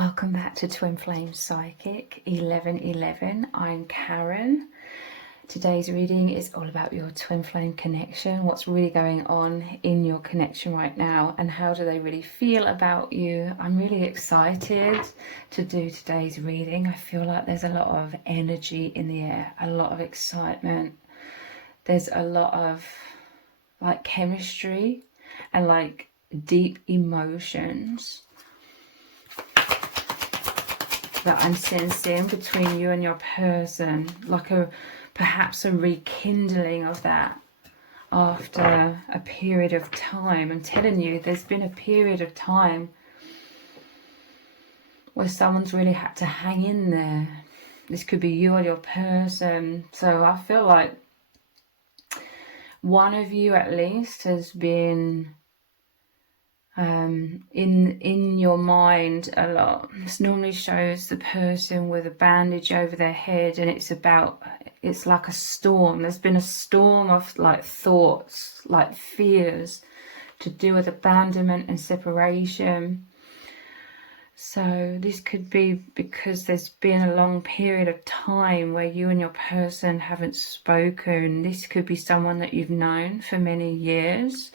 Welcome back to Twin Flame Psychic 1111. I'm Karen. Today's reading is all about your twin flame connection, what's really going on in your connection right now, and how do they really feel about you. I'm really excited to do today's reading. I feel like there's a lot of energy in the air, a lot of excitement. There's a lot of like chemistry and like deep emotions that I'm sensing between you and your person, like perhaps a rekindling of that after a period of time. I'm telling you, there's been a period of time where someone's really had to hang in there. This could be you or your person. So I feel like one of you at least has been in your mind a lot. This normally shows the person with a bandage over their head, and it's like a storm. There's been a storm of like thoughts, like fears to do with abandonment and separation. So this could be because there's been a long period of time where you and your person haven't spoken. This could be someone that you've known for many years,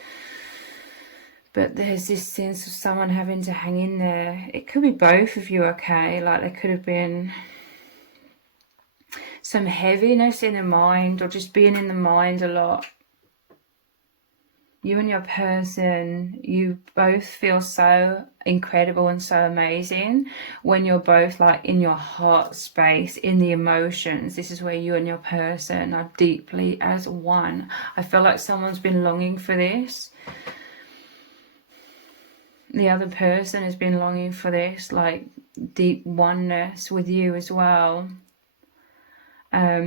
but there's this sense of someone having to hang in there. It could be both of you, okay? Like there could have been some heaviness in the mind, or just being in the mind a lot. You and your person, you both feel so incredible and so amazing when you're both like in your heart space, in the emotions. This is where you and your person are deeply as one. I feel like someone's been longing for this. The other person has been longing for this, like deep oneness with you as well. But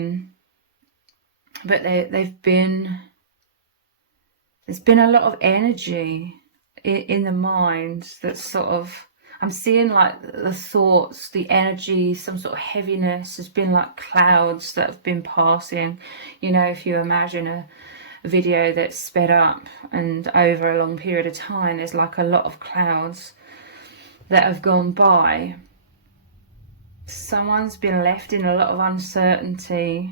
there's been a lot of energy in the mind that's sort of, I'm seeing like the thoughts, the energy, some sort of heaviness. There's been like clouds that have been passing. You know, if you imagine a video that's sped up and over a long period of time, there's like a lot of clouds that have gone by. Someone's been left in a lot of uncertainty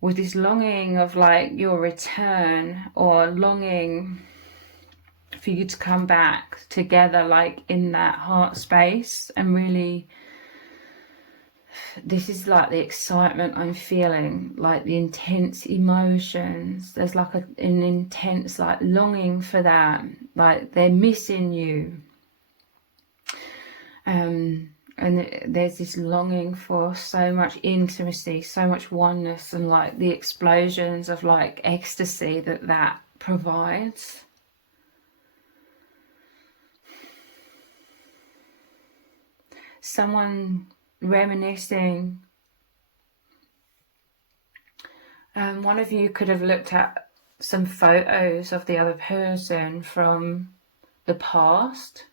with this longing of like your return, or longing for you to come back together, like in that heart space. And really, this is like the excitement I'm feeling, like the intense emotions. There's like an intense like longing for that, like they're missing you. And there's this longing for so much intimacy, so much oneness, and like the explosions of like ecstasy that provides. Someone reminiscing. One of you could have looked at some photos of the other person from the past.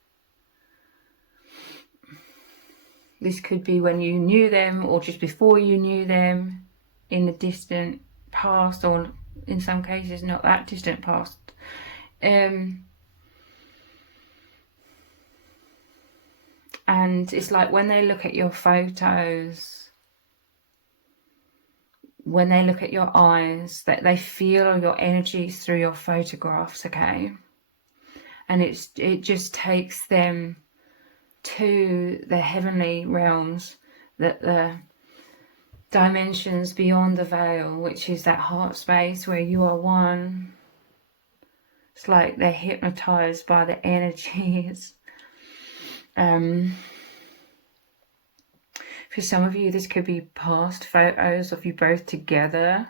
This could be when you knew them, or just before you knew them, in the distant past, or in some cases not that distant past. And it's like when they look at your photos, when they look at your eyes, that they feel your energies through your photographs, okay? And it just takes them to the heavenly realms, the dimensions beyond the veil, which is that heart space where you are one. It's like they're hypnotized by the energies. For some of you, this could be past photos of you both together.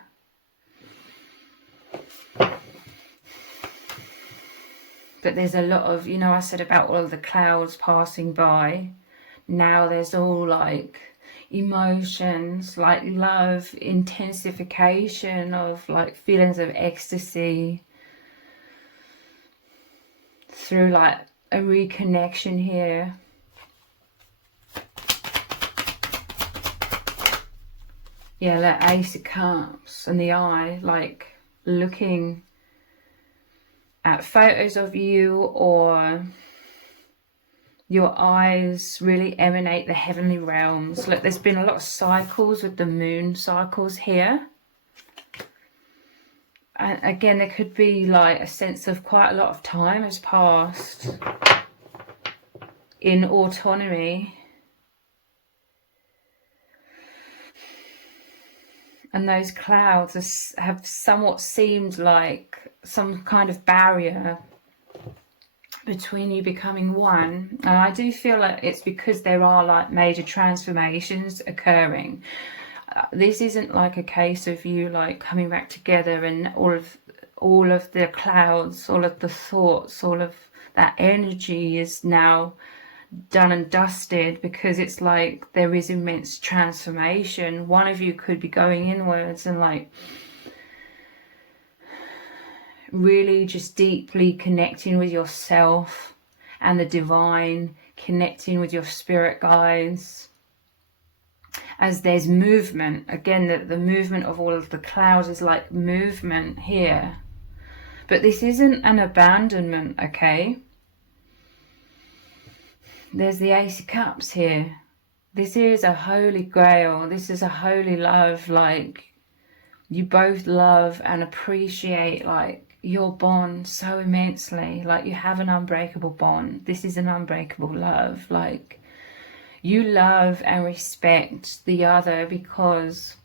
But there's a lot of, you know, I said about all of the clouds passing by. Now there's all like emotions, like love, intensification of like feelings of ecstasy through like a reconnection here. Yeah, that Ace of Cups and the Eye, like looking at photos of you, or Your eyes really emanate the heavenly realms. Look, there's been a lot of cycles with the moon cycles here. And again, there could be like a sense of quite a lot of time has passed in autonomy. And those clouds have somewhat seemed like some kind of barrier between you becoming one. And I do feel like it's because there are like major transformations occurring. This isn't like a case of you like coming back together and all of the clouds, all of the thoughts, all of that energy is now done and dusted, because it's like there is immense transformation. One of you could be going inwards and like really just deeply connecting with yourself and the divine, connecting with your spirit guides. As there's movement, again, the movement of all of the clouds is like movement here. But this isn't an abandonment, okay? There's the Ace of Cups here. This is a holy grail. This is a holy love. Like, you both love and appreciate like your bond so immensely. Like, you have an unbreakable bond. This is an unbreakable love. Like, you love and respect the other because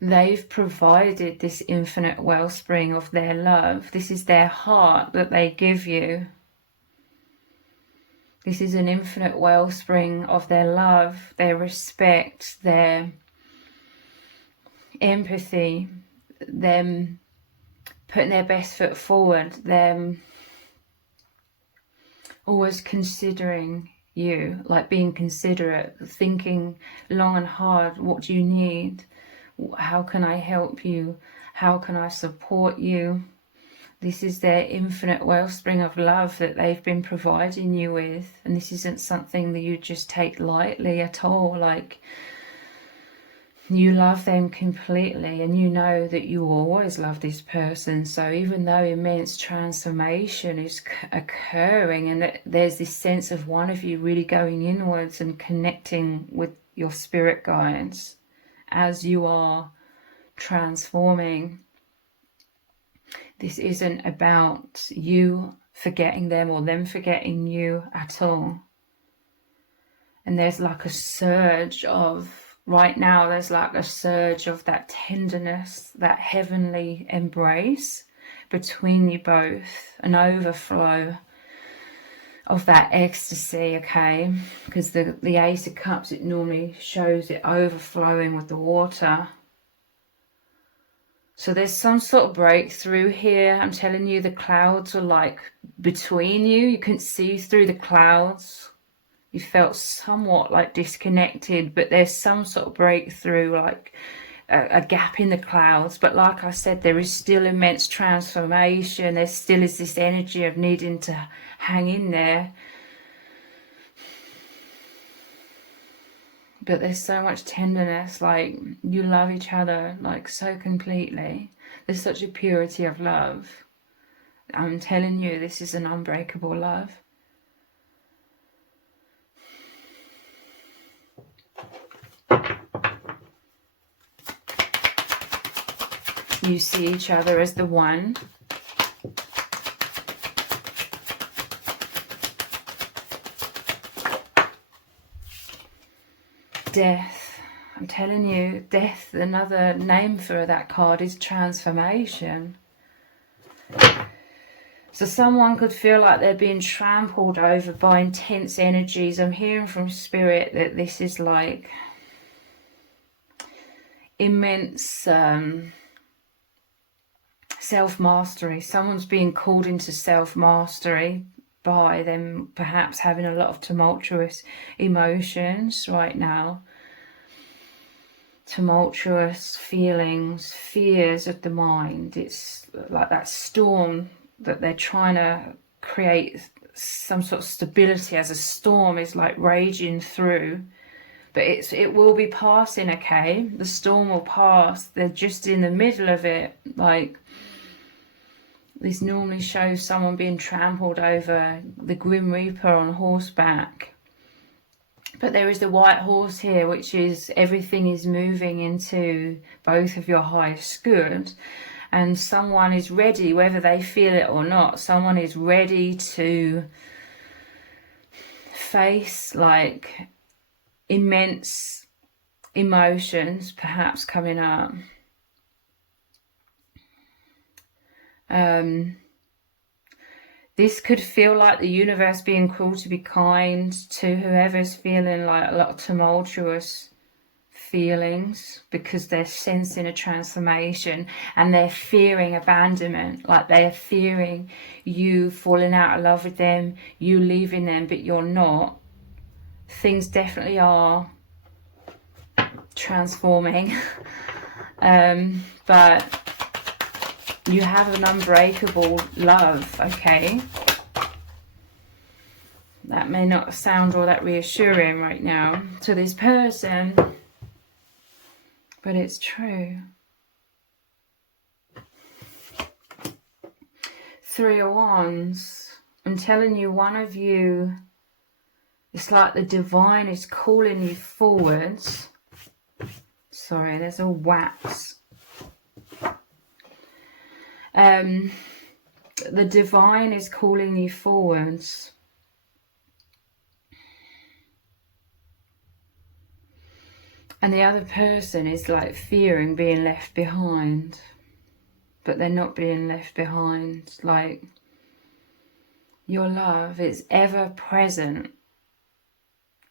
they've provided this infinite wellspring of their love. This is their heart that they give you. This is an infinite wellspring of their love, their respect, their empathy, them putting their best foot forward, them always considering you, like being considerate, thinking long and hard, what do you need? How can I help you? How can I support you? This is their infinite wellspring of love that they've been providing you with. And this isn't something that you just take lightly at all. Like, you love them completely and you know that you always love this person. So even though immense transformation is occurring and there's this sense of one of you really going inwards and connecting with your spirit guides as you are transforming, this isn't about you forgetting them or them forgetting you at all. And there's like a surge of, right now, there's like a surge of that tenderness, that heavenly embrace between you both, an overflow of that ecstasy, okay? Because the Ace of Cups, it normally shows it overflowing with the water. So there's some sort of breakthrough here. I'm telling you, the clouds are like between you. You couldn't see through the clouds. You felt somewhat like disconnected, but there's some sort of breakthrough, like a gap in the clouds. But like I said, there is still immense transformation. There still is this energy of needing to hang in there. But there's so much tenderness, like you love each other like so completely. There's such a purity of love. I'm telling you, this is an unbreakable love. You see each other as the one. Death. I'm telling you, death, another name for that card is transformation. So someone could feel like they're being trampled over by intense energies. I'm hearing from Spirit that this is like immense self-mastery. Someone's being called into self-mastery by them perhaps having a lot of tumultuous emotions right now. Tumultuous feelings, fears of the mind. It's like that storm that they're trying to create some sort of stability as a storm is like raging through. But it will be passing, okay? The storm will pass. They're just in the middle of it, like This normally shows someone being trampled over, the Grim Reaper on horseback. But there is the white horse here, which is everything is moving into both of your highest good. And someone is ready, whether they feel it or not, someone is ready to face like immense emotions perhaps coming up. This could feel like the universe being cruel to be kind to whoever's feeling like a lot of tumultuous feelings, because they're sensing a transformation and they're fearing abandonment, like they're fearing you falling out of love with them, you leaving them, but you're not. Things definitely are transforming. But you have an unbreakable love, okay? That may not sound all that reassuring right now to this person, but it's true. 3 of Wands. I'm telling you, one of you, it's like the divine is calling you forwards. Sorry, there's a wax. The divine is calling you forwards. And the other person is like fearing being left behind. But they're not being left behind. Like, your love is ever present.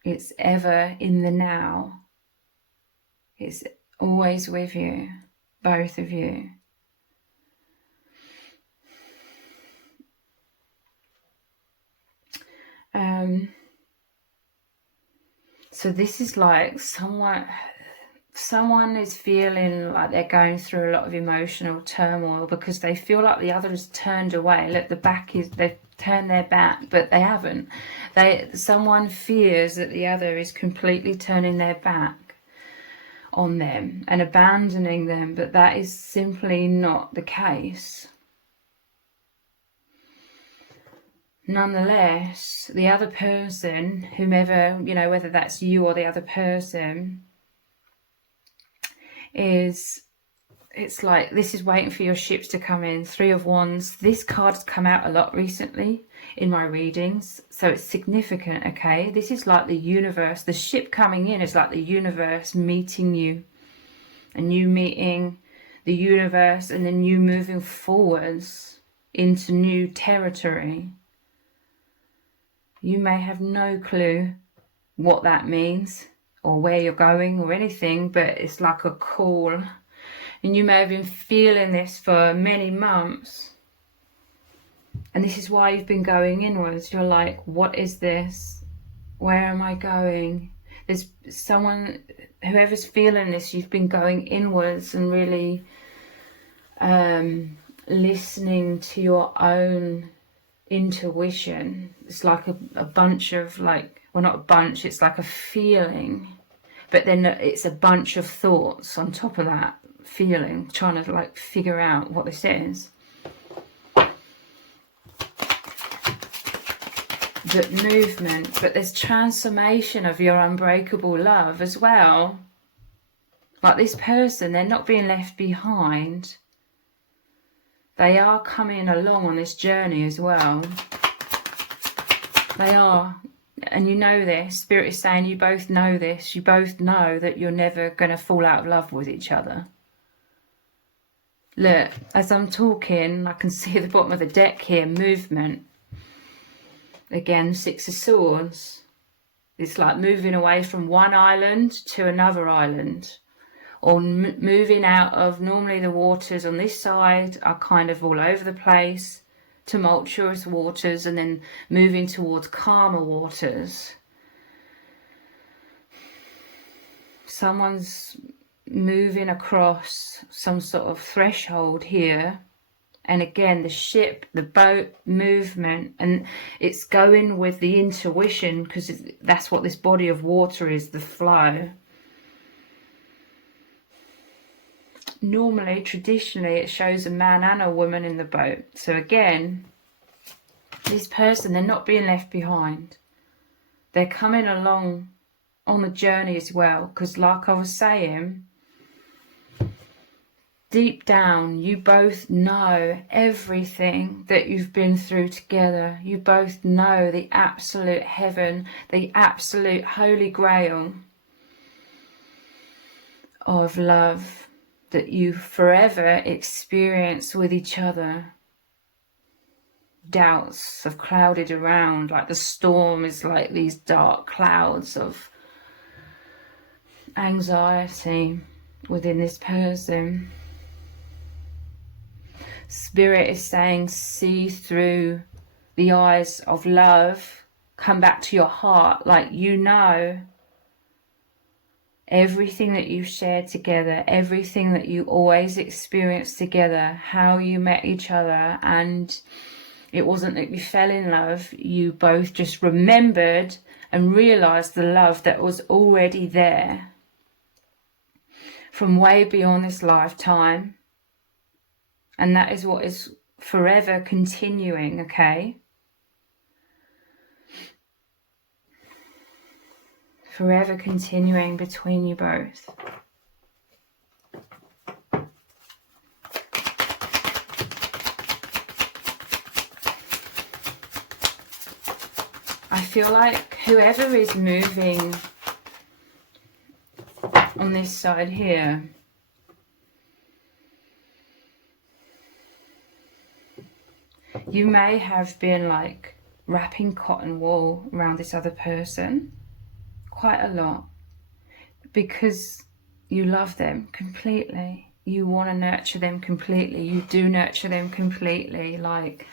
It's ever in the now. It's always with you, both of you. So this is like someone is feeling like they're going through a lot of emotional turmoil because they feel like the other has turned away. Look, they've turned their back, but they haven't. Someone fears that the other is completely turning their back on them and abandoning them, but that is simply not the case. Nonetheless, the other person, whomever, you know, whether that's you or the other person, it's like this is waiting for your ships to come in. 3 of Wands. This card's come out a lot recently in my readings, so it's significant, okay? This is like the universe. The ship coming in is like the universe meeting you, and you meeting the universe, and then you moving forwards into new territory. You may have no clue what that means or where you're going or anything, but it's like a call. And you may have been feeling this for many months. And this is why you've been going inwards. You're like, what is this? Where am I going? There's someone, whoever's feeling this, you've been going inwards and really listening to your own intuition. It's like a bunch of like, well, not a bunch, it's like a feeling, but then it's a bunch of thoughts on top of that feeling, trying to like figure out what this is. But movement, but there's transformation of your unbreakable love as well. Like this person, they're not being left behind. They are coming along on this journey as well. They are. And you know this. Spirit is saying you both know this. You both know that you're never going to fall out of love with each other. Look, as I'm talking, I can see at the bottom of the deck here, movement. Again, 6 of Swords. It's like moving away from one island to another island. Or moving out of, normally the waters on this side are kind of all over the place, tumultuous waters, and then moving towards calmer waters. Someone's moving across some sort of threshold here. And again, the ship, the boat, movement, and it's going with the intuition, because that's what this body of water is, the flow. normally, traditionally, it shows a man and a woman in the boat. So again, this person, they're not being left behind. They're coming along on the journey as well, because like I was saying, deep down, you both know everything that you've been through together. You both know the absolute heaven, the absolute holy grail of love that you forever experience with each other. Doubts have clouded around, like the storm is like these dark clouds of anxiety within this person. Spirit is saying, see through the eyes of love, come back to your heart, like you know everything that you shared together, everything that you always experienced together, how you met each other. And it wasn't that you fell in love, you both just remembered and realized the love that was already there from way beyond this lifetime. And that is what is forever continuing, okay? Forever continuing between you both. I feel like whoever is moving on this side here, you may have been like wrapping cotton wool around this other person quite a lot because you love them completely. You want to nurture them completely. You do nurture them completely. Like,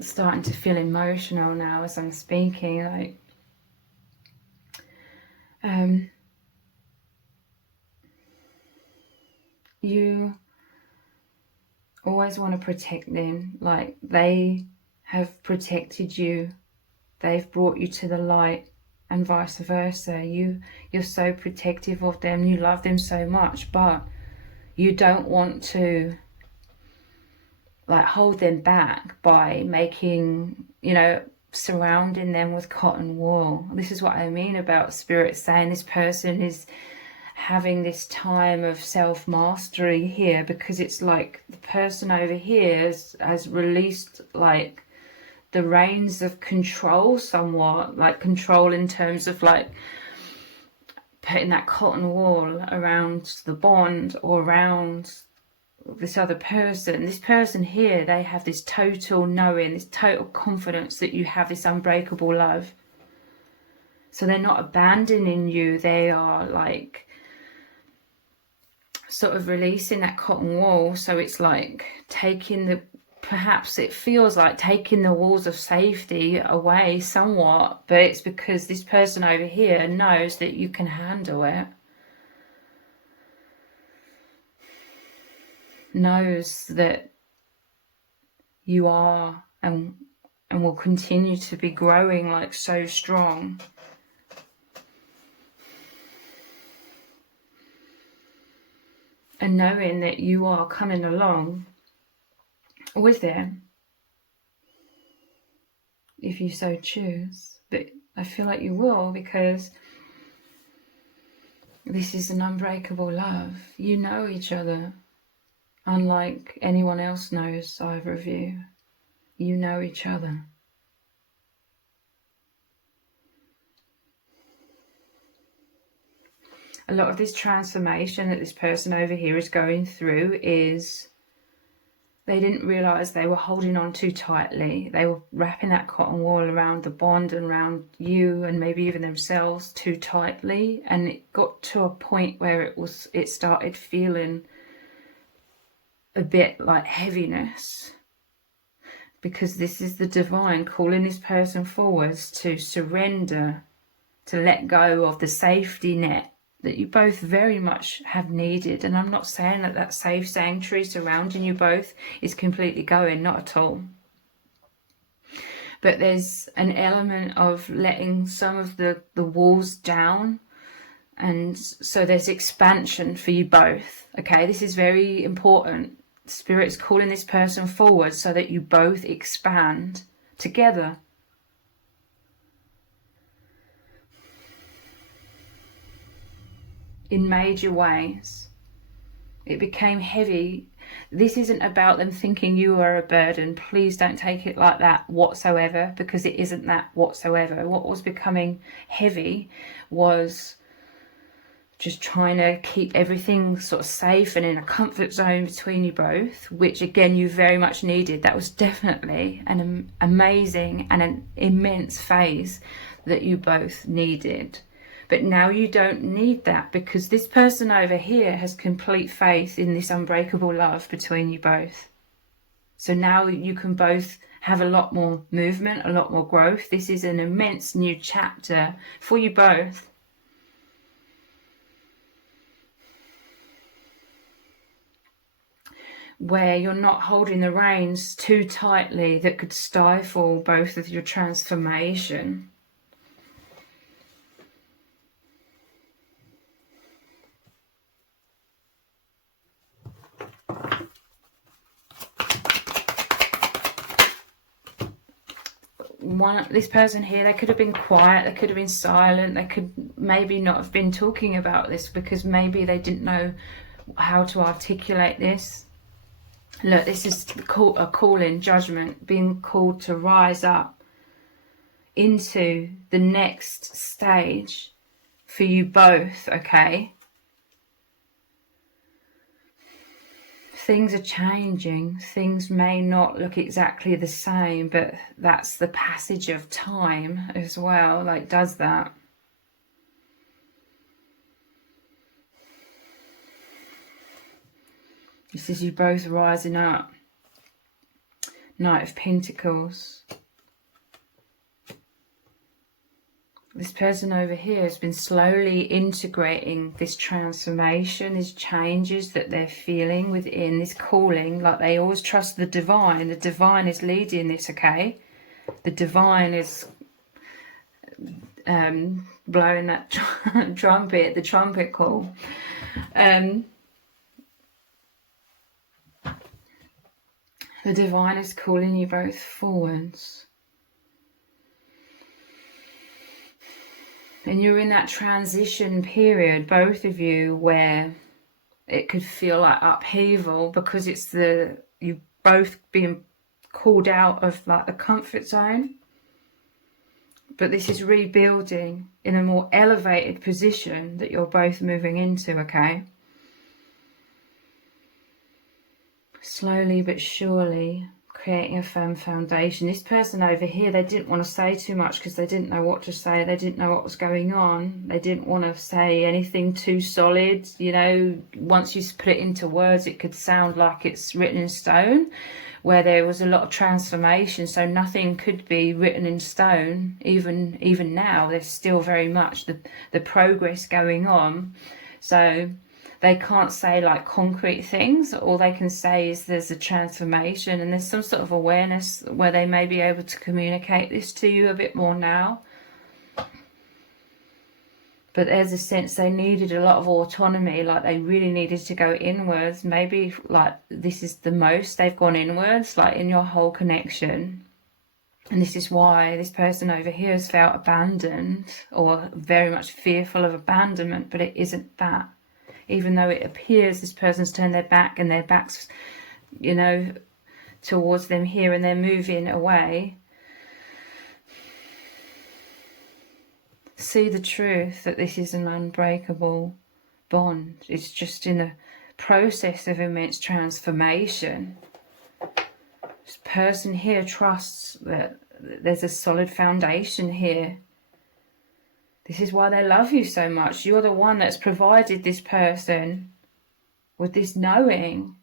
starting to feel emotional now as I'm speaking. Like, you always want to protect them. Like, they have protected you. They've brought you to the light, and vice versa. You're so protective of them. You love them so much, but you don't want to like hold them back by making, surrounding them with cotton wool. This is what I mean about Spirit saying this person is having this time of self-mastery here, because it's like the person over here has released like the reins of control somewhat, like control in terms of like putting that cotton wool around the bond or around this other person. This person here, they have this total knowing, this total confidence that you have this unbreakable love. So they're not abandoning you. They are like sort of releasing that cotton wool. So it's like taking the, perhaps it feels like taking the walls of safety away somewhat, but it's because this person over here knows that you can handle it. Knows that you are and will continue to be growing like so strong. And knowing that you are coming along with them if you so choose. But I feel like you will, because this is an unbreakable love. You know each other. Unlike anyone else knows either of you, you know each other. A lot of this transformation that this person over here is going through is they didn't realise they were holding on too tightly. They were wrapping that cotton wool around the bond and around you and maybe even themselves too tightly, and it got to a point where it started feeling a bit like heaviness, because this is the divine calling this person forwards to surrender, to let go of the safety net that you both very much have needed. And I'm not saying that that safe sanctuary surrounding you both is completely going, not at all. But there's an element of letting some of the walls down And so there's expansion for you both. Okay, this is very important. Spirit's calling this person forward so that you both expand together. In major ways. It became heavy. This isn't about them thinking you are a burden. Please don't take it like that whatsoever, because it isn't that whatsoever. What was becoming heavy was just trying to keep everything sort of safe and in a comfort zone between you both, which again you very much needed. That was definitely an amazing and an immense phase that you both needed. But now you don't need that, because this person over here has complete faith in this unbreakable love between you both. So now you can both have a lot more movement, a lot more growth. This is an immense new chapter for you both. Where you're not holding the reins too tightly that could stifle both of your transformation. This person here, they could have been quiet, they could have been silent, they could maybe not have been talking about this because maybe they didn't know how to articulate this. Look, this is a call in judgment, being called to rise up into the next stage for you both, okay? Things are changing. Things may not look exactly the same, but that's the passage of time as well, like does that. This is you both rising up. Knight of Pentacles. This person over here has been slowly integrating this transformation, these changes that they're feeling within, this calling, like they always trust the divine. The divine is leading this, okay? The divine is blowing that trumpet, the trumpet call. The divine is calling you both forwards. And you're in that transition period, both of you, where it could feel like upheaval because it's you both being called out of like the comfort zone. But this is rebuilding in a more elevated position that you're both moving into, okay? Slowly but surely creating a firm foundation. This person over here, they didn't want to say too much because they didn't know what to say. They didn't know what was going on. They didn't want to say anything too solid. You know, once you put it into words, it could sound like it's written in stone, where there was a lot of transformation. So nothing could be written in stone. Even now, there's still very much the progress going on. So they can't say like concrete things. All they can say is there's a transformation and there's some sort of awareness where they may be able to communicate this to you a bit more now. But there's a sense they needed a lot of autonomy, like they really needed to go inwards. Maybe like this is the most they've gone inwards, like in your whole connection. And this is why this person over here has felt abandoned or very much fearful of abandonment, but it isn't that. Even though it appears this person's turned their back and their back's, you know, towards them here and they're moving away. See the truth that this is an unbreakable bond. It's just in a process of immense transformation. This person here trusts that there's a solid foundation here. This is why they love you so much. You're the one that's provided this person with this knowing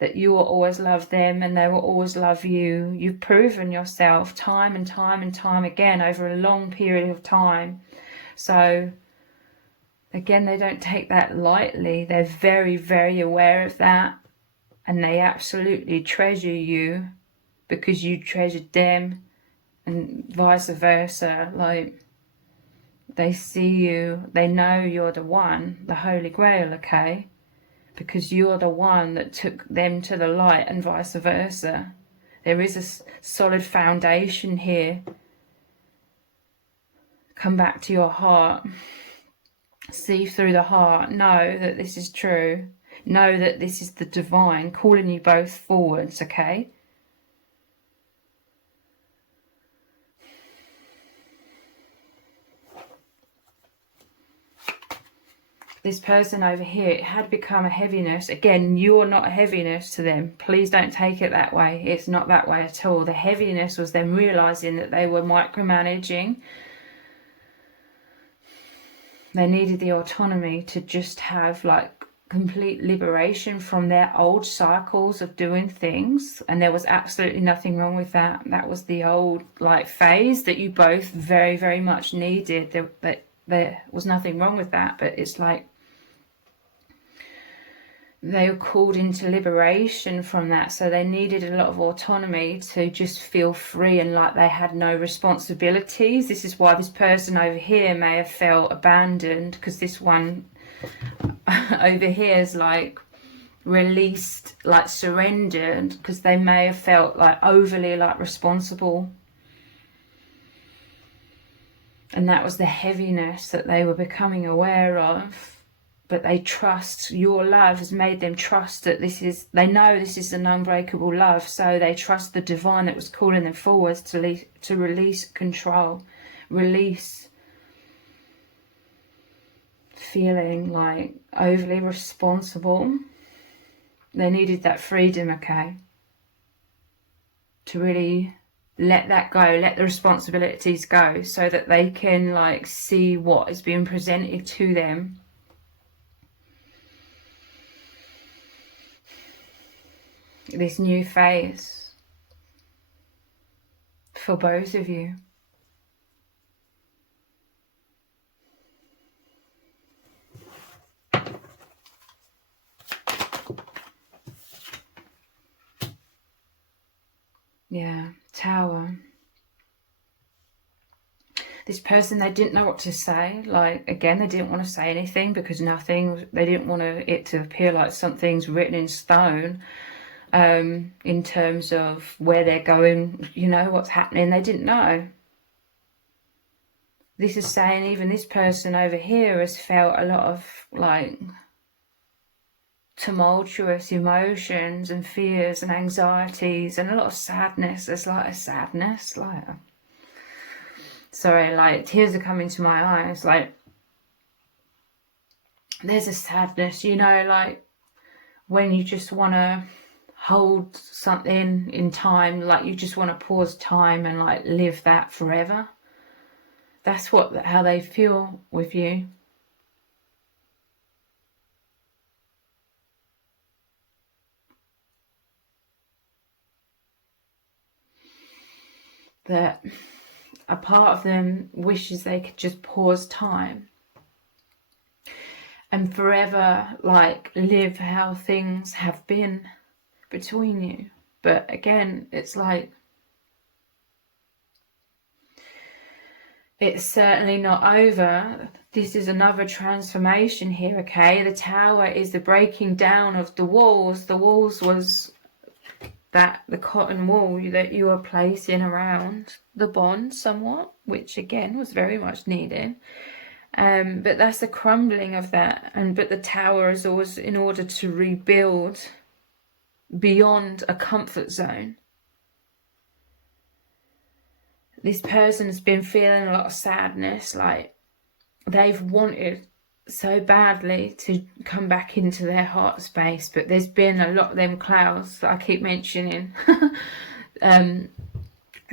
that you will always love them and they will always love you. You've proven yourself time and time and time again over a long period of time. So, again, they don't take that lightly. They're very, very aware of that. And they absolutely treasure you because you treasured them and vice versa. Like, They see you, they know you're the one, the Holy Grail, okay? Because you're the one that took them to the light and vice versa. There is a solid foundation here. Come back to your heart. See through the heart. Know that this is true. Know that this is the divine calling you both forwards, okay? This person over here, it had become a heaviness. Again, you're not a heaviness to them. Please don't take it that way. It's not that way at all. The heaviness was them realizing that they were micromanaging. They needed the autonomy to just have like complete liberation from their old cycles of doing things. And there was absolutely nothing wrong with that. That was the old like phase that you both very, very much needed. There was nothing wrong with that, but it's like they were called into liberation from that, so they needed a lot of autonomy to just feel free and like they had no responsibilities. This is why this person over here may have felt abandoned, because this one over here is like released, like surrendered, because they may have felt like overly like responsible. And that was the heaviness that they were becoming aware of. But they trust, your love has made them trust that this is, they know this is an unbreakable love, so they trust the divine that was calling them forwards to release control, release feeling like overly responsible. They needed that freedom, okay, to really let that go, let the responsibilities go, so that they can like see what is being presented to them. This new phase for both of you. Yeah, Tower. This person, they didn't know what to say. Like, again, they didn't want to say anything because nothing, they didn't want it to appear like something's written in stone. In terms of where they're going, you know, what's happening, they didn't know. This is saying even this person over here has felt a lot of like tumultuous emotions and fears and anxieties and a lot of sadness. There's like a sadness, like, sorry, like tears are coming to my eyes. Like, there's a sadness, you know, like when you just want to hold something in time, like you just want to pause time and like live that forever. That's how they feel with you. That a part of them wishes they could just pause time and forever like live how things have been between you. But again, it's like it's certainly not over. This is another transformation here, okay? The Tower is the breaking down of the walls. The walls was the cotton wool that you were placing around the bond somewhat, which again was very much needed. But that's the crumbling of that. But the Tower is always in order to rebuild beyond a comfort zone. This person has been feeling a lot of sadness, like they've wanted so badly to come back into their heart space, but there's been a lot of them clouds that I keep mentioning that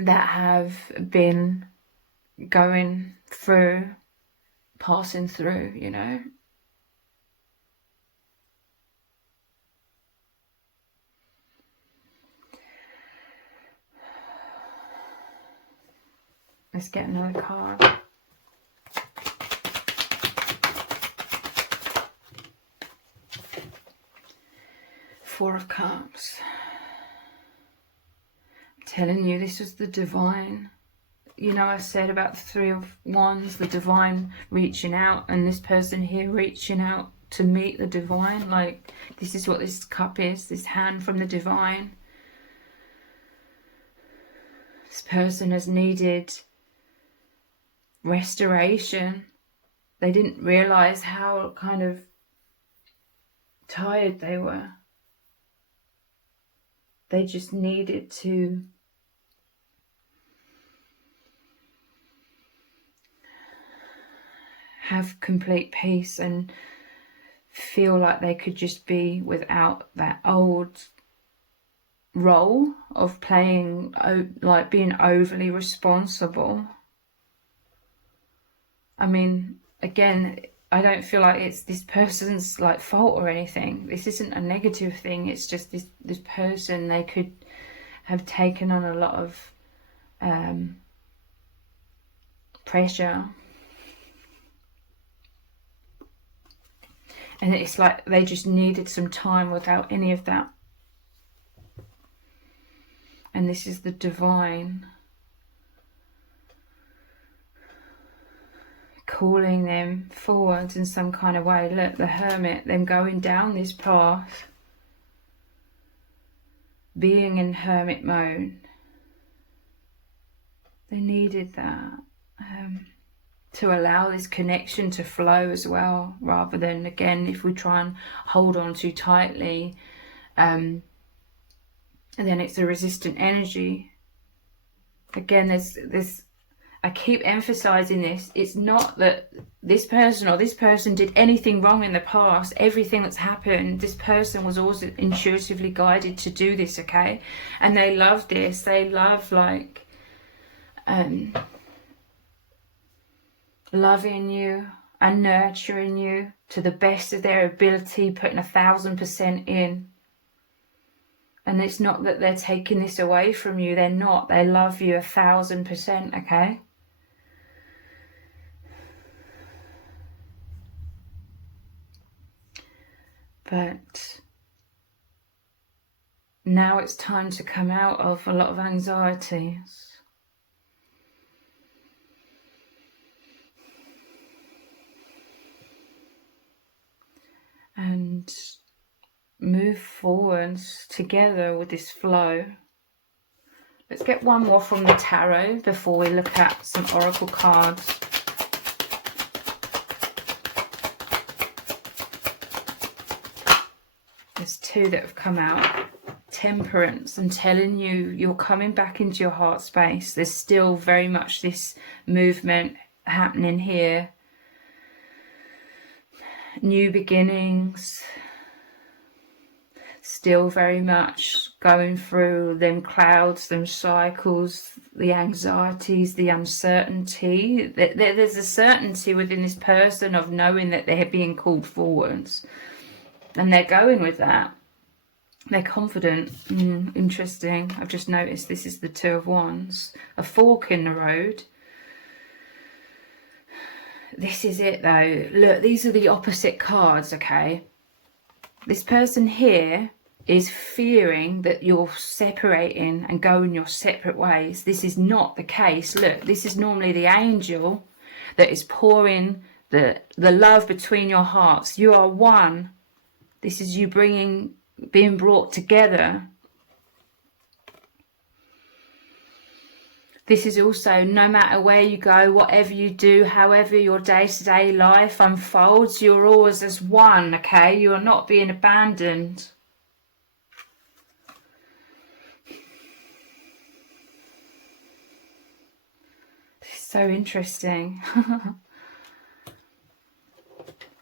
have been going through, passing through, you know. Let's get another card. Four of Cups. I'm telling you, this was the divine. you know, I said about the Three of Wands, the divine reaching out, and this person here reaching out to meet the divine. Like, this is what this cup is, this hand from the divine. This person has needed restoration. They didn't realize how kind of tired they were. They just needed to have complete peace and feel like they could just be without that old role of playing, like being overly responsible. I mean, again, I don't feel like it's this person's like fault or anything. This isn't a negative thing. It's just this person, they could have taken on a lot of pressure. And it's like they just needed some time without any of that. And this is the divine calling them forwards in some kind of way. Look, the Hermit, them going down this path, being in hermit mode. They needed that to allow this connection to flow as well, rather than, again, if we try and hold on too tightly, and then it's a resistant energy. Again, there's I keep emphasizing this. It's not that this person or this person did anything wrong in the past. Everything that's happened, this person was also intuitively guided to do this, okay? And they love this. They love, like, loving you and nurturing you to the best of their ability, putting 1,000% in. And it's not that they're taking this away from you. They're not. They love you 1,000%, okay? But now it's time to come out of a lot of anxieties. And move forwards together with this flow. Let's get one more from the tarot before we look at some oracle cards. There's two that have come out. Temperance, and telling you you're coming back into your heart space. There's still very much this movement happening here. New beginnings. Still very much going through them clouds, them cycles, the anxieties, the uncertainty. There's a certainty within this person of knowing that they're being called forwards. And they're going with that. They're confident. Interesting. I've just noticed this is the Two of Wands. A fork in the road. This is it though. Look, these are the opposite cards, okay? This person here is fearing that you're separating and going your separate ways. This is not the case. Look, this is normally the angel that is pouring the love between your hearts. You are one. This is you being brought together. This is also, no matter where you go, whatever you do, however your day-to-day life unfolds, you're always as one, okay? You are not being abandoned. This is so interesting.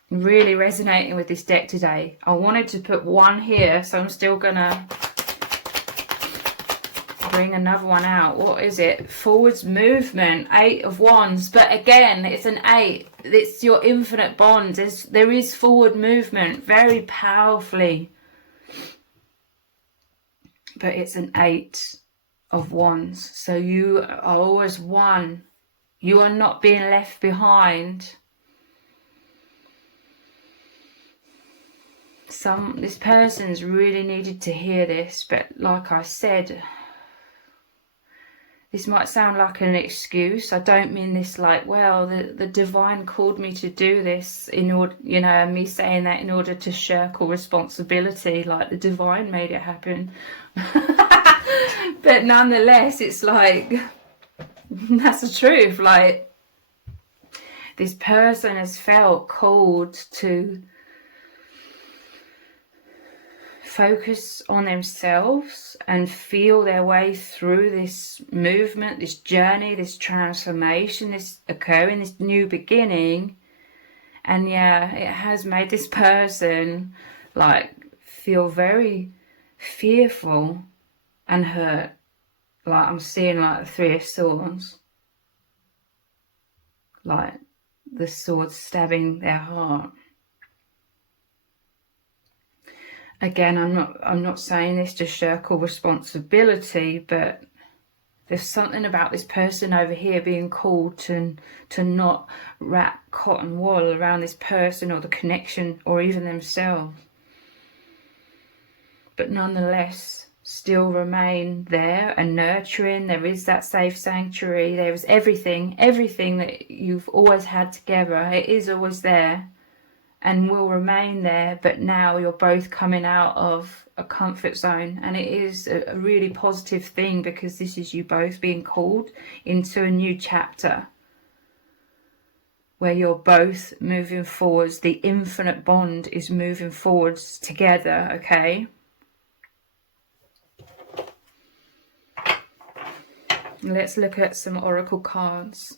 Really resonating with this deck today. I wanted to put one here, so I'm still gonna bring another one out. What is it? Forwards movement, 8 of Wands. But again, it's an 8. It's your infinite bond. There is forward movement very powerfully. But it's an 8 of Wands. So you are always one. You are not being left behind. This person's really needed to hear this, but like I said, this might sound like an excuse. I don't mean this like, well, the divine called me to do this in order, you know, me saying that in order to shirk all responsibility, like the divine made it happen. But nonetheless, it's like, that's the truth. Like, this person has felt called to focus on themselves and feel their way through this movement, this journey, this transformation, this occurring, this new beginning. And yeah, it has made this person like feel very fearful and hurt. Like, I'm seeing like the Three of Swords, like the sword stabbing their heart. Again, I'm not saying this to shirk all responsibility, but there's something about this person over here being called to not wrap cotton wool around this person or the connection or even themselves, but nonetheless still remain there and nurturing. There is that safe sanctuary. There is everything that you've always had together. It is always there and will remain there, but now you're both coming out of a comfort zone, and it is a really positive thing, because this is you both being called into a new chapter where you're both moving forwards. The infinite bond is moving forwards together, okay? Let's look at some oracle cards.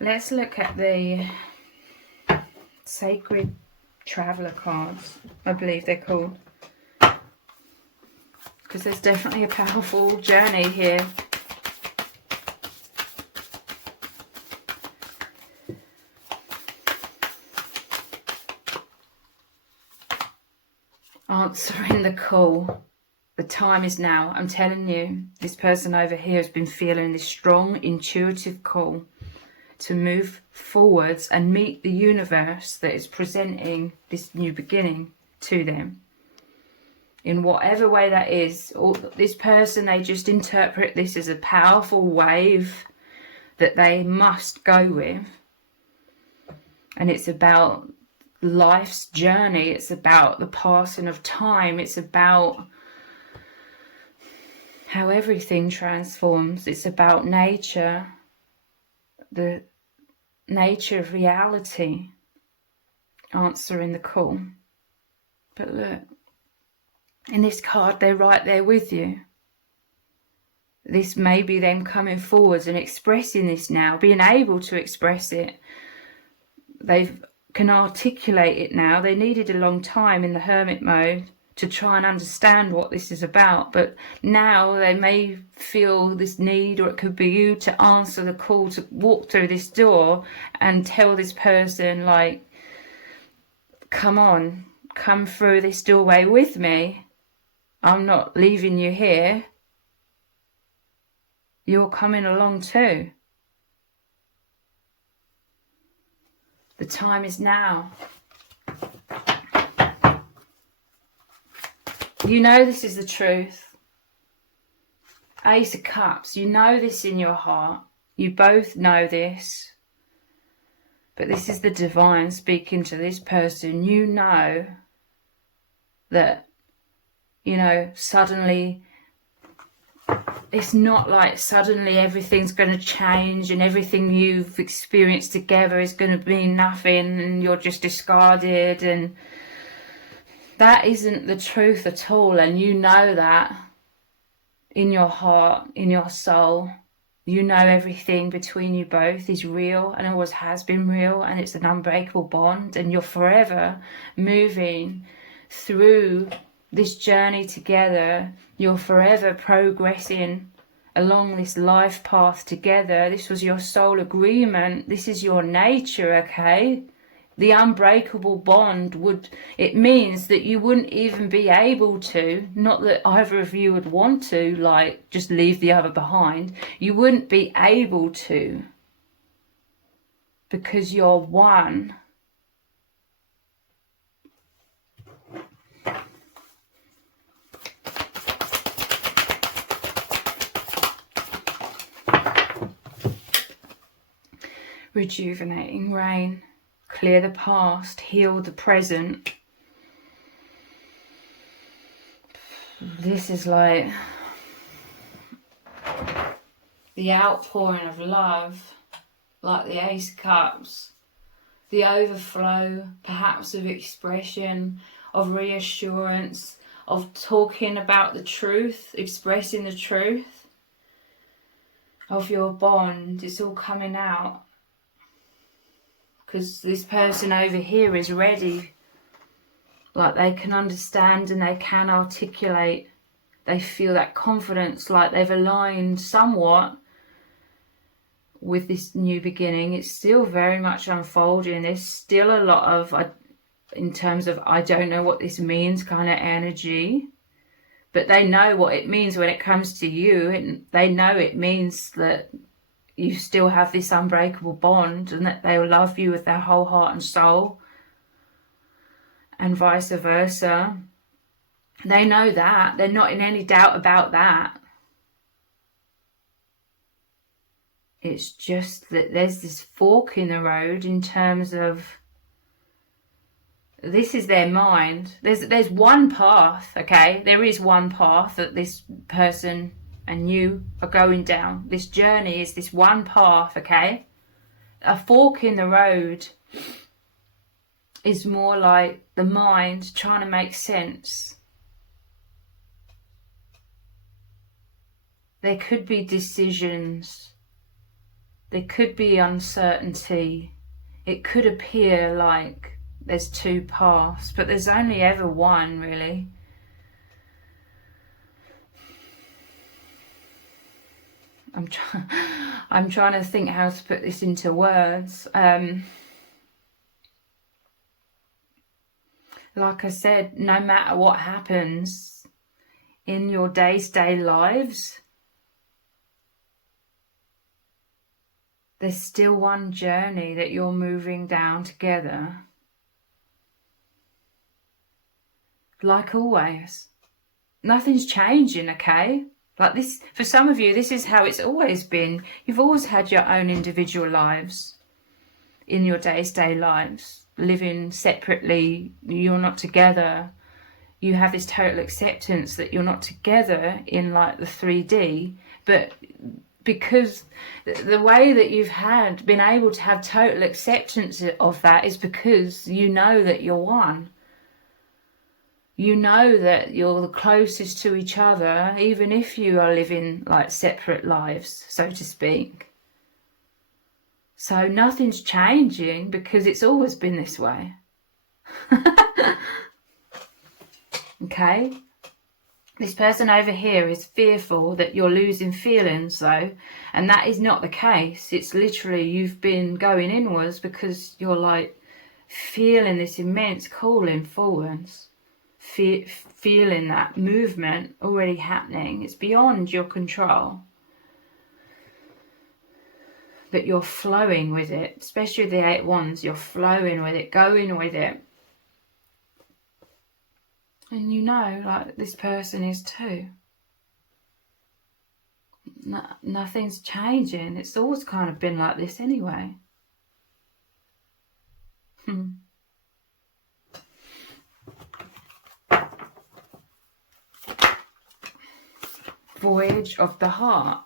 Let's look at the Sacred Traveler cards, I believe they're called, because there's definitely a powerful journey here. Answering the call. The time is now. I'm telling you, this person over here has been feeling this strong intuitive call to move forwards and meet the universe that is presenting this new beginning to them. In whatever way that is, or this person, they just interpret this as a powerful wave that they must go with. And it's about life's journey. It's about the passing of time. It's about how everything transforms. It's about nature, the nature of reality, answering the call. But look, in this card, they're right there with you. This may be them coming forwards and expressing this now, being able to express it. They can articulate it now. They needed a long time in the hermit mode to try and understand what this is about, but now they may feel this need, or it could be you, to answer the call to walk through this door and tell this person, like, come on, come through this doorway with me. I'm not leaving you here. You're coming along too. The time is now. You know this is the truth. Ace of Cups, you know this in your heart. You both know this. But this is the divine speaking to this person. You know that, you know, suddenly, it's not like suddenly everything's going to change and everything you've experienced together is going to mean nothing and you're just discarded, and that isn't the truth at all. And you know that in your heart, in your soul. You know everything between you both is real and always has been real, and it's an unbreakable bond, and you're forever moving through this journey together. You're forever progressing along this life path together. This was your soul agreement. This is your nature, okay? The unbreakable bond it means that you wouldn't even be able to, not that either of you would want to, like, just leave the other behind. You wouldn't be able to, because you're one. Rejuvenating rain. Clear the past, heal the present. This is like the outpouring of love, like the Ace of Cups, the overflow, perhaps of expression, of reassurance, of talking about the truth, expressing the truth of your bond. It's all coming out. Because this person over here is ready. Like they can understand and they can articulate. They feel that confidence, like they've aligned somewhat with this new beginning. It's still very much unfolding. There's still a lot of, in terms of, I don't know what this means kind of energy. But they know what it means when it comes to you. And they know it means that you still have this unbreakable bond and that they will love you with their whole heart and soul, and vice versa. They know that. They're not in any doubt about that. It's just that there's this fork in the road in terms of, this is their mind. There's one path, okay? There is one path that this person and you are going down. This journey is this one path, okay? A fork in the road is more like the mind trying to make sense. There could be decisions. There could be uncertainty. It could appear like there's two paths, but there's only ever one, really. I'm trying to think how to put this into words. Like I said, no matter what happens in your day-to-day lives, there's still one journey that you're moving down together. Like always. Nothing's changing, okay? Like this, for some of you, this is how it's always been. You've always had your own individual lives in your day-to-day lives, living separately. You're not together. You have this total acceptance that you're not together in like the 3D, but because the way that you've been able to have total acceptance of that is because you know that you're one. You know that you're the closest to each other, even if you are living like separate lives, so to speak. So nothing's changing because it's always been this way. Okay? This person over here is fearful that you're losing feelings though, and that is not the case. It's literally you've been going inwards because you're like feeling this immense calling forwards. Feeling that movement already happening. It's beyond your control, but you're flowing with it, especially the 8 wands. You're flowing with it, going with it, and you know, like this person is too. Nothing's changing. It's always kind of been like this anyway. Voyage of the heart.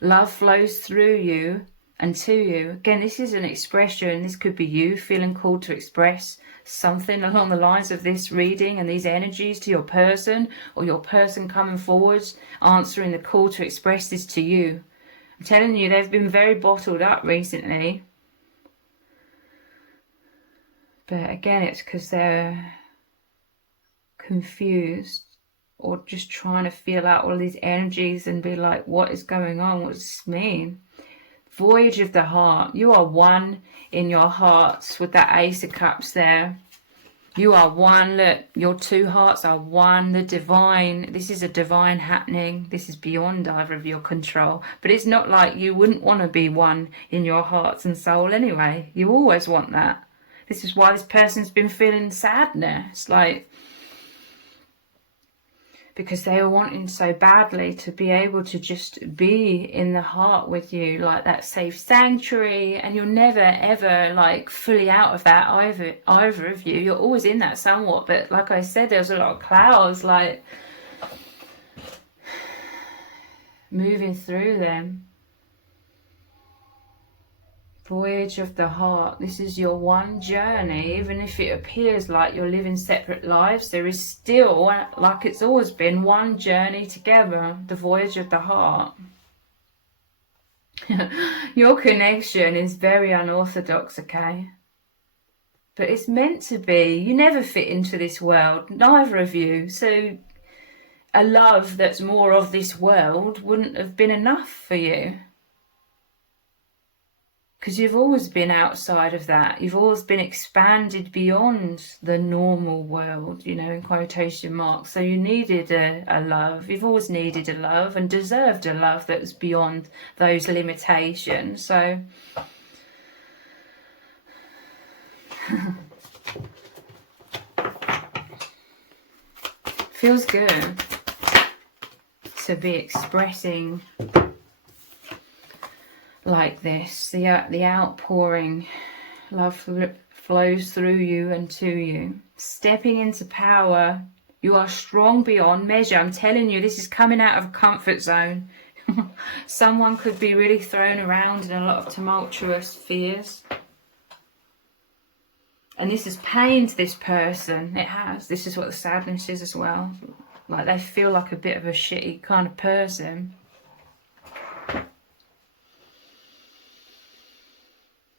Love flows through you and to you. Again, this is an expression. This could be you feeling called to express something along the lines of this reading and these energies to your person, or your person coming forward, answering the call to express this to you. I'm telling you, they've been very bottled up recently. But again, it's because they're confused, or just trying to feel out all these energies and be like, what is going on? What does this mean? Voyage of the heart. You are one in your hearts with that Ace of Cups there. You are one. Look, your 2 hearts are one. The divine. This is a divine happening. This is beyond either of your control. But it's not like you wouldn't want to be one in your hearts and soul anyway. You always want that. This is why this person's been feeling sadness. Like, because they were wanting so badly to be able to just be in the heart with you, like that safe sanctuary. And you're never ever like fully out of that, either of you. You're always in that somewhat, but like I said, there's a lot of clouds like moving through them. Voyage of the heart. This is your one journey. Even if it appears like you're living separate lives, there is still, like it's always been, one journey together. The voyage of the heart. Your connection is very unorthodox, okay? But it's meant to be. You never fit into this world, neither of you. So a love that's more of this world wouldn't have been enough for you. Because you've always been outside of that. You've always been expanded beyond the normal world, you know, in quotation marks. So you needed a love. You've always needed a love and deserved a love that was beyond those limitations. So feels good to be expressing like this. The outpouring love flows through you and to you. Stepping into power. You are strong beyond measure. I'm telling you, this is coming out of a comfort zone. Someone could be really thrown around in a lot of tumultuous fears. And this has pained this person. It has. This is what the sadness is as well. Like they feel like a bit of a shitty kind of person.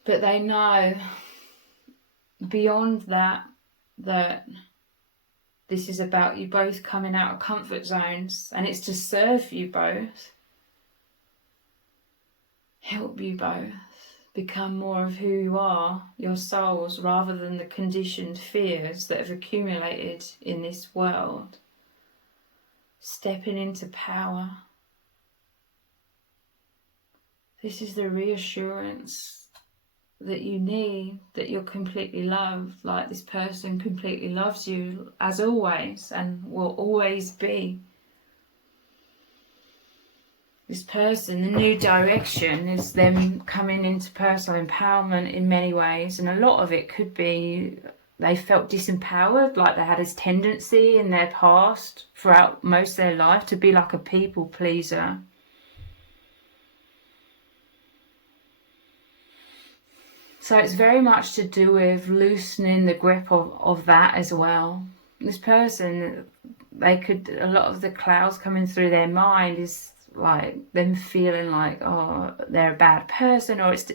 But they know beyond that, that this is about you both coming out of comfort zones, and it's to serve you both, help you both become more of who you are, your souls, rather than the conditioned fears that have accumulated in this world. Stepping into power. This is the reassurance that you need, that you're completely loved, like this person completely loves you as always and will always be. This person, the new direction is them coming into personal empowerment in many ways, and a lot of it could be they felt disempowered, like they had this tendency in their past throughout most of their life to be like a people pleaser. So it's very much to do with loosening the grip of that as well. This person, they could, a lot of the clouds coming through their mind is like them feeling like, oh, they're a bad person, or it's,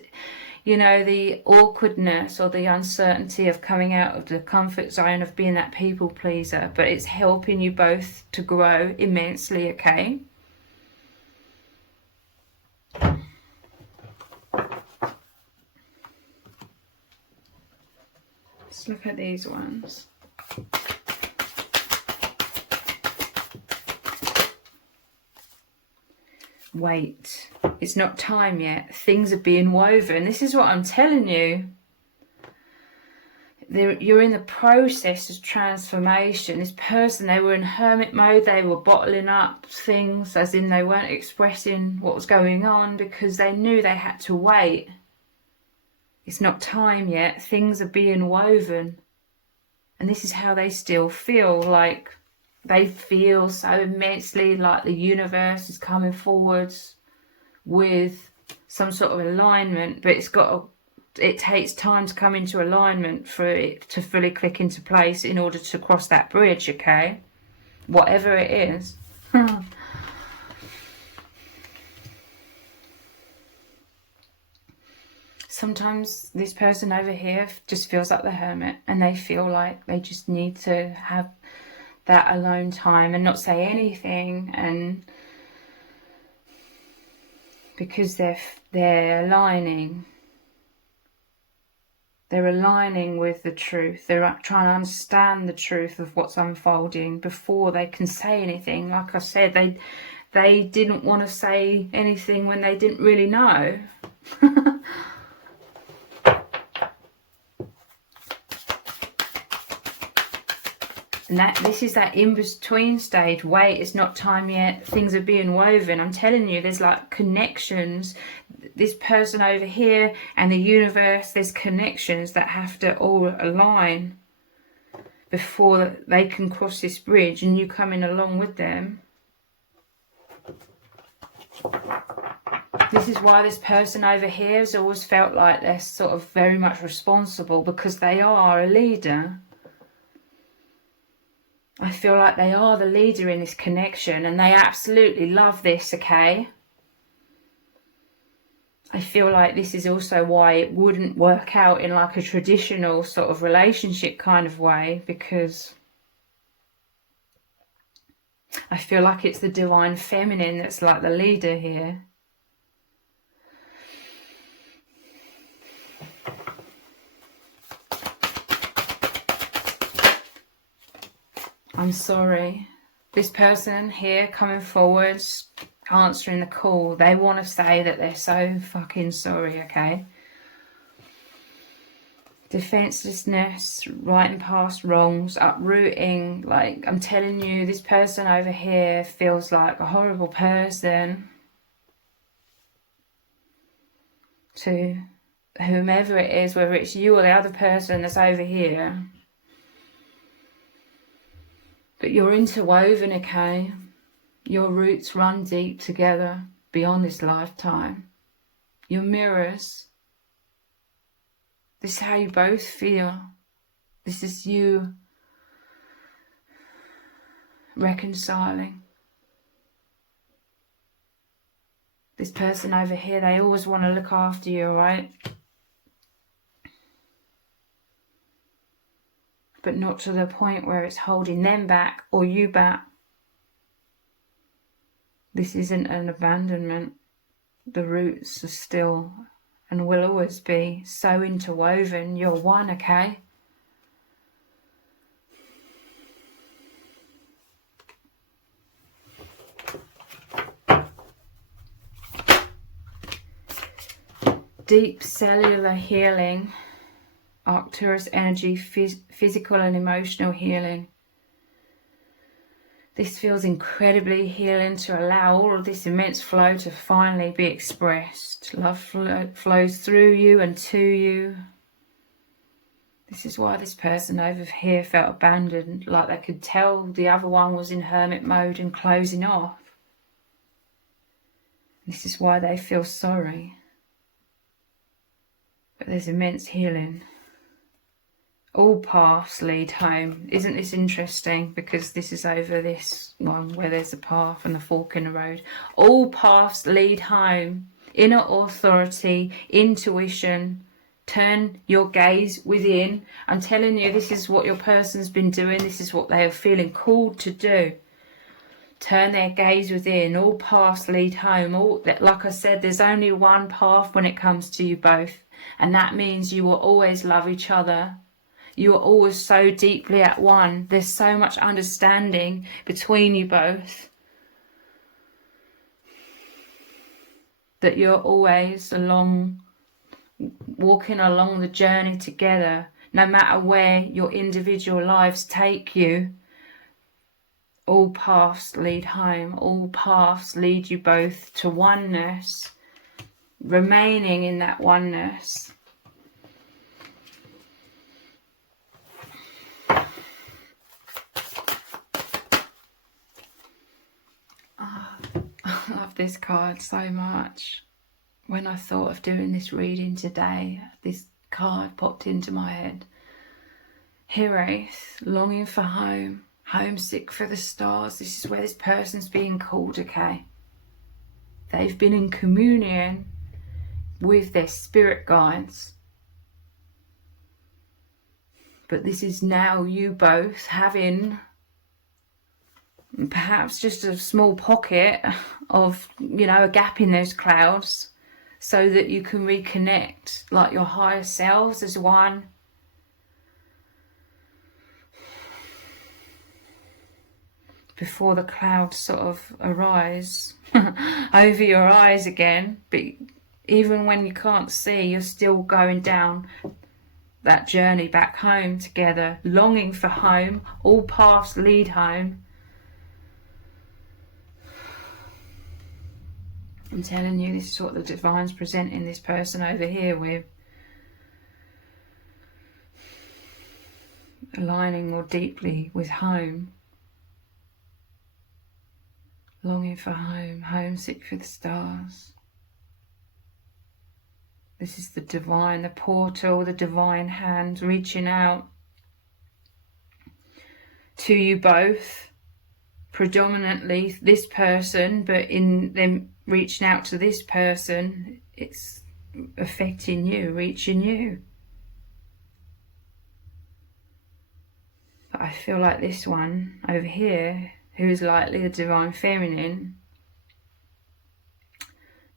you know, the awkwardness or the uncertainty of coming out of the comfort zone of being that people pleaser. But it's helping you both to grow immensely, okay? Let's look at these ones. Wait, it's not time yet. Things are being woven. This is what I'm telling you. You're in the process of transformation. This person, they were in hermit mode. They were bottling up things, as in they weren't expressing what was going on because they knew they had to wait. It's not time yet. Things are being woven. And this is how they still feel. Like they feel so immensely like the universe is coming forwards with some sort of alignment. But it takes time to come into alignment for it to fully click into place in order to cross that bridge, okay? Whatever it is. Sometimes this person over here just feels like the hermit, and they feel like they just need to have that alone time and not say anything, and because they're aligning with the truth. They're trying to understand the truth of what's unfolding before they can say anything. Like I said, they didn't want to say anything when they didn't really know. And this is that in-between stage. Wait, it's not time yet. Things are being woven. I'm telling you, there's like connections. This person over here and the universe, there's connections that have to all align before they can cross this bridge, and you coming along with them. This is why this person over here has always felt like they're sort of very much responsible, because they are a leader. I feel like they are the leader in this connection, and they absolutely love this, okay? I feel like this is also why it wouldn't work out in like a traditional sort of relationship kind of way, because I feel like it's the divine feminine that's like the leader here. I'm sorry. This person here coming forwards, answering the call, they want to say that they're so fucking sorry, okay? Defenselessness, righting past wrongs, uprooting. Like, I'm telling you, this person over here feels like a horrible person to whomever it is, whether it's you or the other person that's over here. But you're interwoven, okay? Your roots run deep together beyond this lifetime. Your mirrors. This is how you both feel. This is you reconciling. This person over here, they always want to look after you, alright? But not to the point where it's holding them back or you back. This isn't an abandonment. The roots are still and will always be so interwoven. You're one, okay? Deep cellular healing. Arcturus energy, physical and emotional healing. This feels incredibly healing to allow all of this immense flow to finally be expressed. Love flows through you and to you. This is why this person over here felt abandoned, like they could tell the other one was in hermit mode and closing off. This is why they feel sorry. But there's immense healing. All paths lead home. Isn't this interesting? Because this is over this one where there's a path and a fork in the road. All paths lead home. Inner authority, intuition. Turn your gaze within. I'm telling you, this is what your person's been doing. This is what they are feeling called to do. Turn their gaze within. All paths lead home. Like I said, there's only one path when it comes to you both. And that means you will always love each other. You are always so deeply at one. There's so much understanding between you both that you're always walking along the journey together, no matter where your individual lives take you. All paths lead home. All paths lead you both to oneness, remaining in that oneness. I love this card so much. When I thought of doing this reading today, this card popped into my head. Heraeth, longing for home, homesick for the stars. This is where this person's being called, okay? They've been in communion with their spirit guides. But this is now you both having perhaps just a small pocket of, a gap in those clouds so that you can reconnect like your higher selves as one. Before the clouds sort of arise over your eyes again. But even when you can't see, you're still going down that journey back home together, longing for home. All paths lead home. I'm telling you, this is what the Divine's presenting this person over here with. Aligning more deeply with home. Longing for home, homesick for the stars. This is the Divine, the portal, the Divine hand reaching out to you both. Predominantly this person, but in them reaching out to this person, it's affecting you, reaching you. But I feel like this one over here, who is likely a Divine Feminine,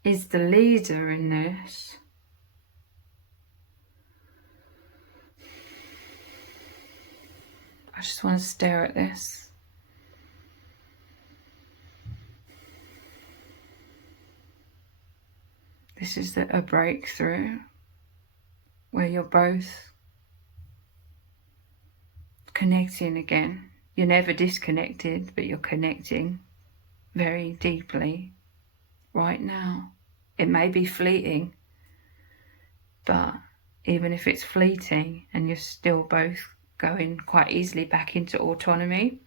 is the leader in this. I just want to stare at this. This is a breakthrough where you're both connecting again. You're never disconnected, but you're connecting very deeply right now. It may be fleeting, but even if it's fleeting and you're still both going quite easily back into autonomy,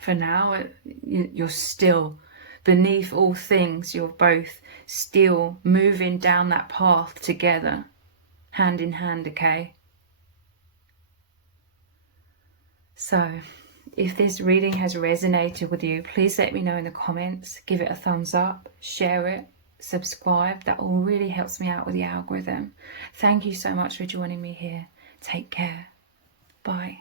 for now, you're still, beneath all things, you're both still moving down that path together, hand in hand, okay? So, if this reading has resonated with you, please let me know in the comments, give it a thumbs up, share it, subscribe. That all really helps me out with the algorithm. Thank you so much for joining me here. Take care. Bye.